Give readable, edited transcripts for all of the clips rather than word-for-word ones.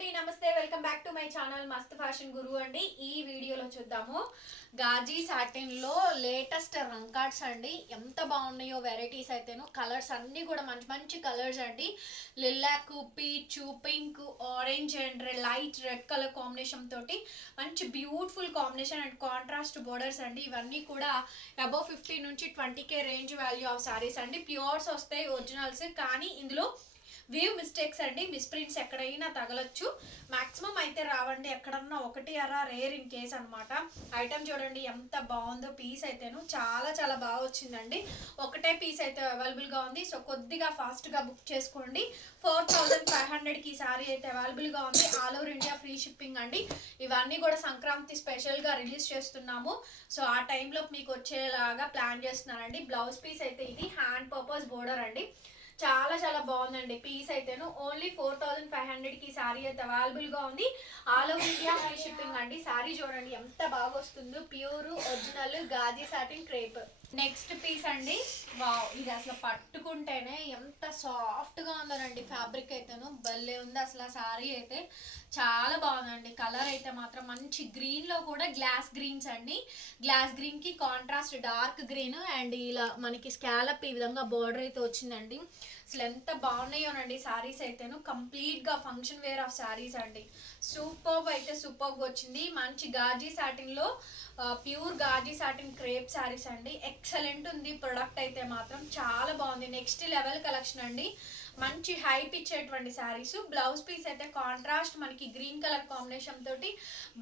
అండి, నమస్తే. Welcome back to my channel మస్త్ ఫ్యాషన్ గురు అండి. ఈ వీడియోలో చూద్దాము గాజీ సాటిన్ లో లేటెస్ట్ రంకాట్స్ అండి. ఎంత బాగున్నాయో వెరైటీస్ అయితేను. కలర్స్ అన్ని కూడా మంచి మంచి కలర్స్ అండి. Lilac, peach, pink, orange and light red colour combination తోటి మంచి beautiful combination and contrast borders అండి. ఇవన్నీ కూడా అబౌవ్ 50 నుంచి 20K range value of saris అండి. ప్యూర్స్ వస్తాయి, ఒరిజినల్స్. కానీ ఇందులో వీవ్ మిస్టేక్స్ అండి, మిస్ప్రింట్స్ ఎక్కడైనా తగలచ్చు. మాక్సిమం అయితే రావండి, ఎక్కడన్నా ఒకటి అరా రేర్ ఇన్ కేస్ అనమాట. ఐటమ్ చూడండి ఎంత బాగుందో. పీస్ అయితేను చాలా చాలా బాగా వచ్చిందండి. ఒకటే పీస్ అయితే అవైలబుల్గా ఉంది. సో కొద్దిగా ఫాస్ట్గా బుక్ చేసుకోండి. 4500కి సారీ అయితే అవైలబుల్గా ఉంది. All over India free shipping అండి. ఇవన్నీ కూడా సంక్రాంతి స్పెషల్గా రిలీజ్ చేస్తున్నాము. సో ఆ టైంలో మీకు వచ్చేలాగా ప్లాన్ చేస్తున్నానండి. బ్లౌజ్ పీస్ అయితే ఇది హ్యాండ్ పర్పస్ బోర్డర్ అండి. చాలా చాలా బాగుందండి. పీస్ అయితేను ఓన్లీ 4500కి సారీ అయితే అవైలబుల్గా ఉంది. All over India free shipping అండి. సారీ చూడండి ఎంత బాగా వస్తుందో. Pure original gaji satin crepe. Next piece అండి. వావ్, ఇది అసలు పట్టుకుంటేనే ఎంత సాఫ్ట్గా ఉందోనండి. ఫ్యాబ్రిక్ అయితేను భలే ఉంది అసలు. సారీ అయితే చాలా బాగుందండి. కలర్ అయితే మాత్రం మంచి గ్రీన్లో కూడా గ్లాస్ గ్రీన్స్ అండి. గ్లాస్ గ్రీన్కి కాంట్రాస్ట్ డార్క్ గ్రీన్ అండ్ ఇలా మనకి స్కాలప్ ఈ విధంగా బోర్డర్ అయితే వచ్చిందండి. అసలు ఎంత బాగున్నాయోనండి సారీస్ అయితేను. కంప్లీట్గా ఫంక్షన్ వేర్ ఆఫ్ సారీస్ అండి. సూపర్బ్ అయితే సూపర్గా వచ్చింది. మంచి గాజీ సాటిన్లో pure gaji satin crepe sarees అండి. ఎక్సలెంట్ ఉంది ప్రొడక్ట్ అయితే మాత్రం. చాలా బాగుంది. నెక్స్ట్ లెవెల్ కలెక్షన్ అండి. మంచి హైప్ ఇచ్చేటువంటి శారీస్. బ్లౌజ్ పీస్ అయితే కాంట్రాస్ట్ మనకి గ్రీన్ కలర్ కాంబినేషన్ తోటి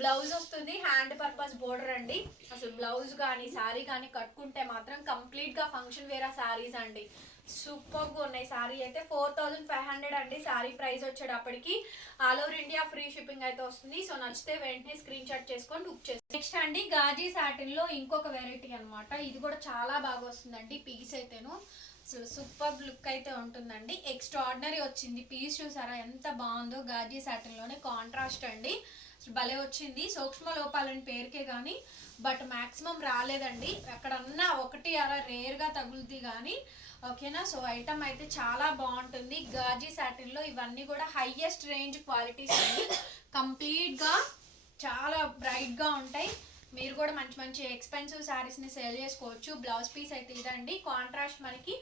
బ్లౌజ్ వస్తుంది. హ్యాండ్ పర్పస్ బోర్డర్ అండి. అసలు బ్లౌజ్ కానీ శారీ కానీ కట్టుకుంటే మాత్రం కంప్లీట్గా ఫంక్షన్ వేర్ శారీస్ అండి. సూపర్గా ఉన్నాయి. శారీ అయితే 4500 అండి. శారీ ప్రైస్ వచ్చేటప్పటికి all over India free shipping అయితే వస్తుంది. సో నచ్చితే వెంటనే స్క్రీన్ షాట్ చేసుకొని బుక్ చేసుకోండి. నెక్స్ట్ అండి గాజీ సాటిన్ లో ఇంకొక వెరైటీ అనమాట. ఇది కూడా చాలా బాగా వస్తుందండి. పీస్ అయితేను అసలు సూపర్ లుక్ అయితే ఉంటుందండి. ఎక్స్ట్రాడినరీ వచ్చింది. పీస్ చూసారా ఎంత బాగుందో. గాజీ సాటిన్ లోనే కాంట్రాస్ట్ అండి. భలే వచ్చింది. సూక్ష్మ లోపాలని పేరుకే కానీ బట్ మ్యాక్సిమం రాలేదండి. ఎక్కడన్నా ఒకటి అలా రేర్గా తగులుతుంది కానీ ఓకేనా. సో ఐటమ్ అయితే చాలా బాగుంటుంది. గాజీ సాటిన్లో ఇవన్నీ కూడా హైయెస్ట్ రేంజ్ క్వాలిటీస్ అండి. కంప్లీట్గా చాలా బ్రైట్గా ఉంటాయి. మీరు కూడా మంచి మంచి ఎక్స్పెన్సివ్ శారీస్ని సేల్ చేసుకోవచ్చు. బ్లౌజ్ పీస్ అయితే ఇదండి. కాంట్రాస్ట్ మనకి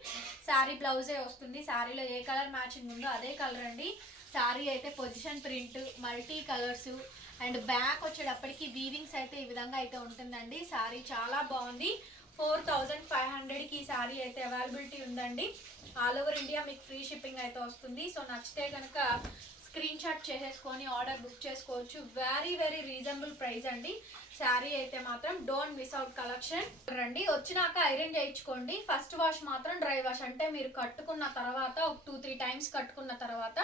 శారీ బ్లౌజే వస్తుంది. శారీలో ఏ కలర్ మ్యాచింగ్ ఉందో అదే కలర్ అండి. శారీ అయితే position print, multi colours and back వచ్చేటప్పటికి వీవింగ్స్ అయితే ఈ విధంగా అయితే ఉంటుందండి. శారీ చాలా బాగుంది. 4500కి ఈ శారీ అయితే అవైలబిలిటీ ఉందండి. ఆల్ ఓవర్ ఇండియా మీకు ఫ్రీ షిప్పింగ్ అయితే వస్తుంది. సో నచ్చితే కనుక స్క్రీన్ షాట్ చేసేసుకొని ఆర్డర్ బుక్ చేసుకోవచ్చు. వెరీ వెరీ రీజనబుల్ ప్రైస్ అండి. శారీ అయితే మాత్రం డోంట్ మిస్ అవుట్ కలెక్షన్ రండి. వచ్చినాక ఐరన్ చేయించుకోండి. ఫస్ట్ వాష్ మాత్రం డ్రై వాష్, అంటే మీరు కట్టుకున్న తర్వాత ఒక 2-3 టైమ్స్ కట్టుకున్న తర్వాత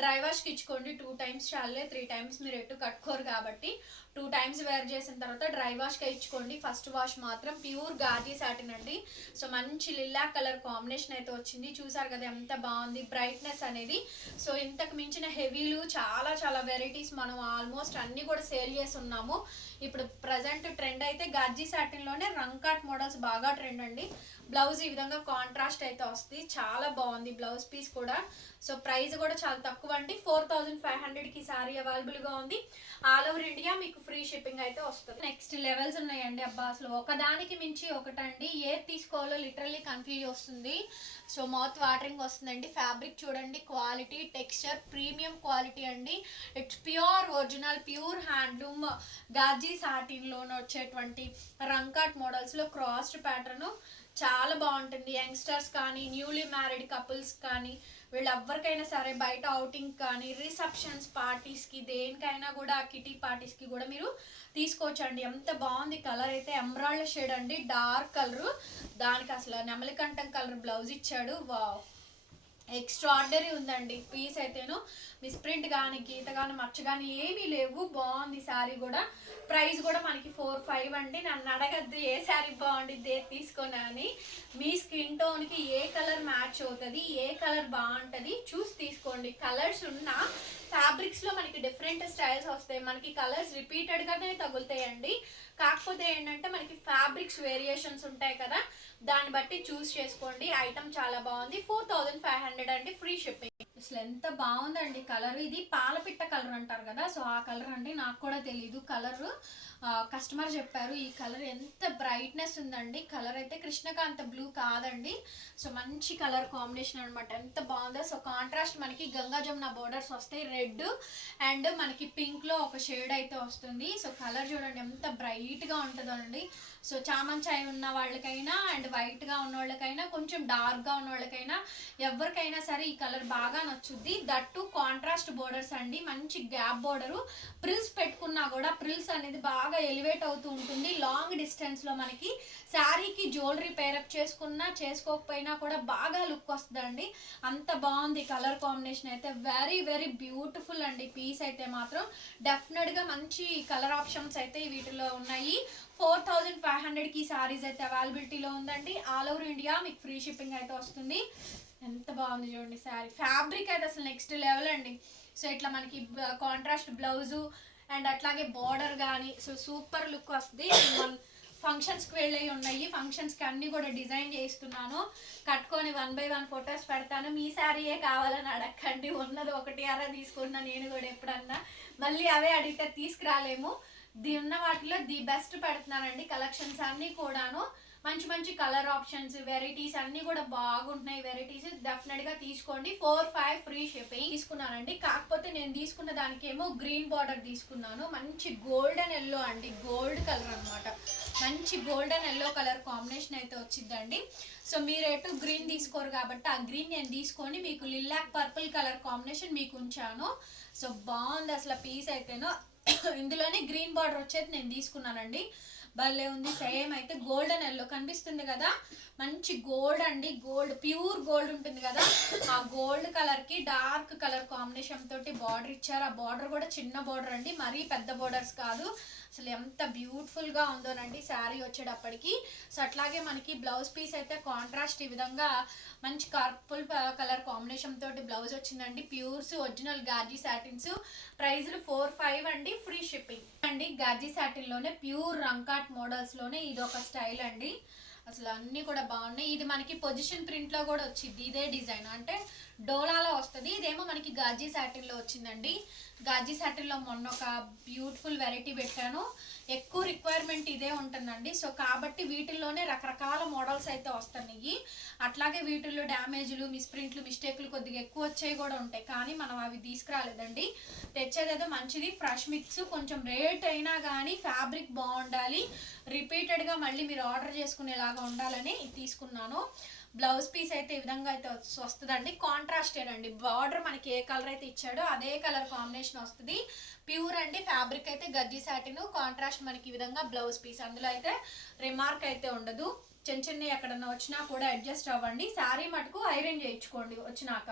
డ్రై వాష్కి ఇచ్చుకోండి. 2 టైమ్స్ చాలే, 3 టైమ్స్ మీరు ఎటు కట్టుకోరు కాబట్టి 2 టైమ్స్ వేర్ చేసిన తర్వాత డ్రై వాష్కి ఇచ్చుకోండి. ఫస్ట్ వాష్ మాత్రం ప్యూర్ గాజీ సాటిన్ అండి. సో మంచి లిల్లాక్ కలర్ కాంబినేషన్ అయితే వచ్చింది. చూసారు కదా ఎంత బాగుంది బ్రైట్నెస్ అనేది. సో ఇంతకు మించిన హెవీలు చాలా చాలా వెరైటీస్ మనం ఆల్మోస్ట్ అన్నీ కూడా సేల్ చేసి ఉన్నాము. ఇప్పుడు ప్రజెంట్ ట్రెండ్ అయితే గాజీ సాటిన్లోనే రంకాట్ మోడల్స్ బాగా ట్రెండ్ అండి. బ్లౌజ్ ఈ విధంగా కాంట్రాస్ట్ అయితే వస్తుంది. చాలా బాగుంది బ్లౌజ్ పీస్ కూడా. సో ప్రైస్ కూడా చాలా తక్కువ అండి. 4500కి సారీ అవైలబుల్గా ఉంది. ఆల్ ఓవర్ ఇండియా మీకు ఫ్రీ షిప్పింగ్ అయితే వస్తుంది. నెక్స్ట్ లెవెల్స్ ఉన్నాయండి. అబ్బా అసలు ఒకదానికి మించి ఒకటండి. ఏది తీసుకోవాలో లిటరల్లీ కన్ఫ్యూజ్ వస్తుంది. సో మౌత్ వాటరింగ్ వస్తుందండి. ఫ్యాబ్రిక్ చూడండి, క్వాలిటీ, టెక్స్చర్ ప్రీమియం క్వాలిటీ అండి. It's pure original pure handloom gaji సాటిన్లోనే వచ్చేటువంటి రంకాట్ మోడల్స్లో క్రాస్డ్ ప్యాటర్న్ చాలా బాగుంటుంది. యంగ్స్టర్స్ కానీ న్యూలీ మ్యారీడ్ కపుల్స్ కానీ వీళ్ళెవ్వరికైనా సరే బయట అవుటింగ్ కానీ రిసెప్షన్స్ పార్టీస్కి దేనికైనా కూడా కిటీ పార్టీస్కి కూడా మీరు తీసుకోవచ్చండి. ఎంత బాగుంది. కలర్ అయితే ఎమరాల్డ్ షేడ్ అండి, డార్క్ కలరు. దానికి అసలు నెమలికంఠం కలర్ బ్లౌజ్ ఇచ్చాడు. వావ్, ఎక్స్ట్రాడినరీ ఉందండి. పీస్ అయితేను మిస్ప్రింట్ కానీ గీత కానీ మచ్చ కానీ ఏమీ లేవు. బాగుంది శారీ కూడా. ప్రైస్ కూడా మనకి 4-5 అండి. నన్ను అడగద్దు ఏ శారీ బాగుంటుంది ఏ తీసుకున్నా అని. మీ స్కిన్ టోన్కి ఏ కలర్ మ్యాచ్ అవుతుంది, ఏ కలర్ బాగుంటుంది చూసి తీసుకోండి. కలర్స్ ఉన్న ఫ్యాబ్రిక్స్లో మనకి డిఫరెంట్ స్టైల్స్ వస్తాయి. మనకి కలర్స్ రిపీటెడ్గానే తగులుతాయండి. కాకపోతే ఏంటంటే మనకి ఫ్యాబ్రిక్స్ వేరియేషన్స్ ఉంటాయి కదా, దాన్ని బట్టి చూస్ చేసుకోండి. ఐటమ్ చాలా బాగుంది. 4500 అండి. Free shipping. అసలు ఎంత బాగుందండి కలర్. ఇది పాలపిట్ట కలర్ అంటారు కదా, సో ఆ కలర్ అండి. నాకు కూడా తెలీదు కలర్, కస్టమర్ చెప్పారు. ఈ కలర్ ఎంత బ్రైట్నెస్ ఉందండి. కలర్ అయితే కృష్ణకాంత బ్లూ కాదండి, సో మంచి కలర్ కాంబినేషన్ అనమాట. ఎంత బాగుందో. సో కాంట్రాస్ట్ మనకి గంగా జమున బోర్డర్స్ వస్తాయి, రెడ్ అండ్ మనకి పింక్ లో ఒక షేడ్ అయితే వస్తుంది. సో కలర్ చూడండి ఎంత బ్రైట్ గా ఉంటుందో అండి. సో చామంచాయి ఉన్న వాళ్ళకైనా అండ్ వైట్ గా ఉన్న వాళ్ళకైనా కొంచెం డార్క్ గా ఉన్న వాళ్ళకైనా ఎవరికైనా సరే ఈ కలర్ బాగా నచ్చుద్ది. దట్టు కాంట్రాస్ట్ బోర్డర్స్ అండి, మంచి గ్యాప్ బోర్డరు. ప్రిల్స్ పెట్టుకున్నా కూడా ప్రిల్స్ అనేది బాగా ఎలివేట్ అవుతూ ఉంటుంది. లాంగ్ డిస్టెన్స్ లో మనకి శారీకి జ్యువెలరీ పేరప్ చేసుకున్నా చేసుకోకపోయినా కూడా బాగా లుక్ వస్తుందండి. అంత బాగుంది కలర్ కాంబినేషన్ అయితే. వెరీ వెరీ బ్యూటిఫుల్ అండి పీస్ అయితే మాత్రం. డెఫినెట్ గా మంచి కలర్ ఆప్షన్స్ అయితే వీటిలో ఉన్నాయి. 4500కి సారీస్ అయితే అవైలబిలిటీలో ఉందండి. ఆల్ ఓవర్ ఇండియా మీకు ఫ్రీ షిప్పింగ్ అయితే వస్తుంది. ఎంత బాగుంది చూడండి శారీ. ఫ్యాబ్రిక్ అయితే అసలు నెక్స్ట్ లెవెల్ అండి. సో ఇట్లా మనకి కాంట్రాస్ట్ బ్లౌజు అండ్ అట్లాగే బార్డర్ కానీ సో సూపర్ లుక్ వస్తుంది. ఫంక్షన్స్కి వెళ్ళి ఉన్నాయి, ఫంక్షన్స్కి అన్నీ కూడా డిజైన్ చేస్తున్నాను. కట్టుకొని 1 by 1 ఫొటోస్ పెడతాను. మీ శారీయే కావాలని అడగండి, ఉన్నది ఒకటి అరా తీసుకున్నా. నేను కూడా ఎప్పుడన్నా మళ్ళీ అవే అడిగితే తీసుకురాలేము. ఉన్న వాటిలో ది బెస్ట్ పెడుతున్నానండి. కలెక్షన్స్ అన్నీ కూడాను మంచి మంచి కలర్ ఆప్షన్స్, వెరైటీస్ అన్నీ కూడా బాగుంటున్నాయి. వెరైటీస్ డెఫినెట్గా తీసుకోండి. 4-5 ఫ్రీ షిప్పింగ్ తీసుకున్నానండి. కాకపోతే నేను తీసుకున్న దానికేమో గ్రీన్ బార్డర్ తీసుకున్నాను. మంచి గోల్డెన్ ఎల్లో అండి, గోల్డ్ కలర్ అనమాట. మంచి గోల్డెన్ ఎల్లో కలర్ కాంబినేషన్ అయితే వచ్చిందండి. సో మీరు ఎటు గ్రీన్ తీసుకోరు కాబట్టి ఆ గ్రీన్ నేను తీసుకొని మీకు లిలాక్ పర్పుల్ కలర్ కాంబినేషన్ మీకు ఉంచాను. సో బాగుంది అసలు పీస్ అయితేనో. ఇందులోనే గ్రీన్ బార్డర్ వచ్చేది నేను తీసుకున్నానండి. భలే ఉంది. సేమ్ అయితే గోల్డెన్ ఎల్లో కనిపిస్తుంది కదా, మంచి గోల్డ్ అండి. గోల్డ్ ప్యూర్ గోల్డ్ ఉంటుంది కదా, ఆ గోల్డ్ కలర్ కి డార్క్ కలర్ కాంబినేషన్ తోటి బార్డర్ ఇచ్చారు. ఆ బార్డర్ కూడా చిన్న బార్డర్ అండి, మరీ పెద్ద బార్డర్స్ కాదు. అసలు ఎంత బ్యూటిఫుల్ గా ఉందోనండి శారీ వచ్చేటప్పటికి. సో అట్లాగే మనకి బ్లౌజ్ పీస్ అయితే కాంట్రాస్ట్ ఈ విధంగా మంచి పర్పుల్ కలర్ కాంబినేషన్ తోటి బ్లౌజ్ వచ్చిందండి. ప్యూర్స్ ఒరిజినల్ గాజీ సాటిన్స్. ప్రైజులు 4-5 అండి, ఫ్రీ షిప్పింగ్ అండి. గాజీ సాటిన్ లోనే ప్యూర్ రంకాట్ మోడల్స్ లోనే ఇది ఒక స్టైల్ అండి. అసలు అన్నీ కూడా బాగున్నాయి. ఇది మనకి పొజిషన్ ప్రింట్ లో కూడా వచ్చింది ఇదే డిజైన్, అంటే డోలాలో వస్తుంది. ఇదేమో మనకి గాజీ సాటిన్ లో వచ్చిందండి. గాజీ సాటిన్ లో మొన్న ఒక బ్యూటిఫుల్ వెరైటీ పెట్టాను. ఎక్కువ రిక్వైర్మెంట్ ఇదే ఉంటుందండి. సో కాబట్టి వీటిల్లోనే రకరకాల మోడల్స్ అయితే వస్తున్నాయి. అట్లాగే వీటిల్లో డ్యామేజ్లు, మిస్ప్రింట్లు, మిస్టేక్లు కొద్దిగా ఎక్కువ వచ్చేవి కూడా ఉంటాయి, కానీ మనం అవి తీసుకురాలేదండి. తెచ్చేదేదో మంచిది, ఫ్రెష్ మిక్స్, కొంచెం రేట్ అయినా కానీ ఫ్యాబ్రిక్ బాగుండాలి, రిపీటెడ్గా మళ్ళీ మీరు ఆర్డర్ చేసుకునేలాగా ఉండాలని తీసుకున్నాను. బ్లౌజ్ పీస్ అయితే ఈ విధంగా అయితే వస్తుందండి. కాంట్రాస్టేనండి, బార్డర్ మనకి ఏ కలర్ అయితే ఇచ్చాడో అదే కలర్ కాంబినేషన్ వస్తుంది. ప్యూర్ అండి. ఫ్యాబ్రిక్ అయితే గజ్జి సాటిన్. కాంట్రాస్ట్ మనకి ఈ విధంగా బ్లౌజ్ పీస్. అందులో అయితే రిమార్క్ అయితే ఉండదు. చిన్న చిన్న ఎక్కడన్నా వచ్చినా కూడా అడ్జస్ట్ అవ్వండి. శారీ మటుకు ఐరన్ చేయించుకోండి వచ్చినాక,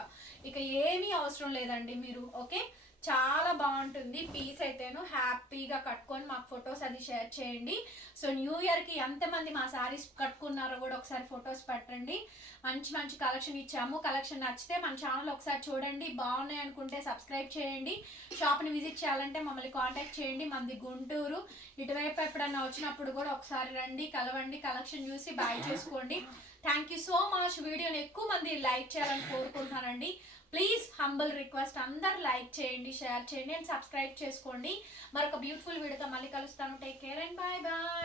ఇక ఏమీ అవసరం లేదండి మీరు. ఓకే, చాలా బాగుంటుంది పీస్ అయితేను. హ్యాపీగా కట్టుకొని మాకు ఫొటోస్ అది షేర్ చేయండి. సో న్యూ ఇయర్కి ఎంతమంది మా శారీస్ కట్టుకున్నారో కూడా ఒకసారి ఫొటోస్ పెట్టండి. మంచి మంచి కలెక్షన్ ఇచ్చాము. కలెక్షన్ నచ్చితే మన ఛానల్ ఒకసారి చూడండి, బాగున్నాయి అనుకుంటే సబ్స్క్రైబ్ చేయండి. షాప్ని విజిట్ చేయాలంటే మమ్మల్ని కాంటాక్ట్ చేయండి. మనది గుంటూరు. ఇటువైపు ఎప్పుడన్నా వచ్చినప్పుడు కూడా ఒకసారి రండి, కలవండి, కలెక్షన్ చూసి బై చేసుకోండి. Thank you so much. వీడియోని ఎక్కువ మంది లైక్ చేయాలని కోరుకుంటున్నానండి. ప్లీజ్ హంబల్ రిక్వెస్ట్, అందరు లైక్ చేయండి, షేర్ చేయండి అండ్ సబ్స్క్రైబ్ చేసుకోండి. మరొక బ్యూటిఫుల్ వీడియోతో మళ్ళీ కలుస్తాను. Take care and bye bye.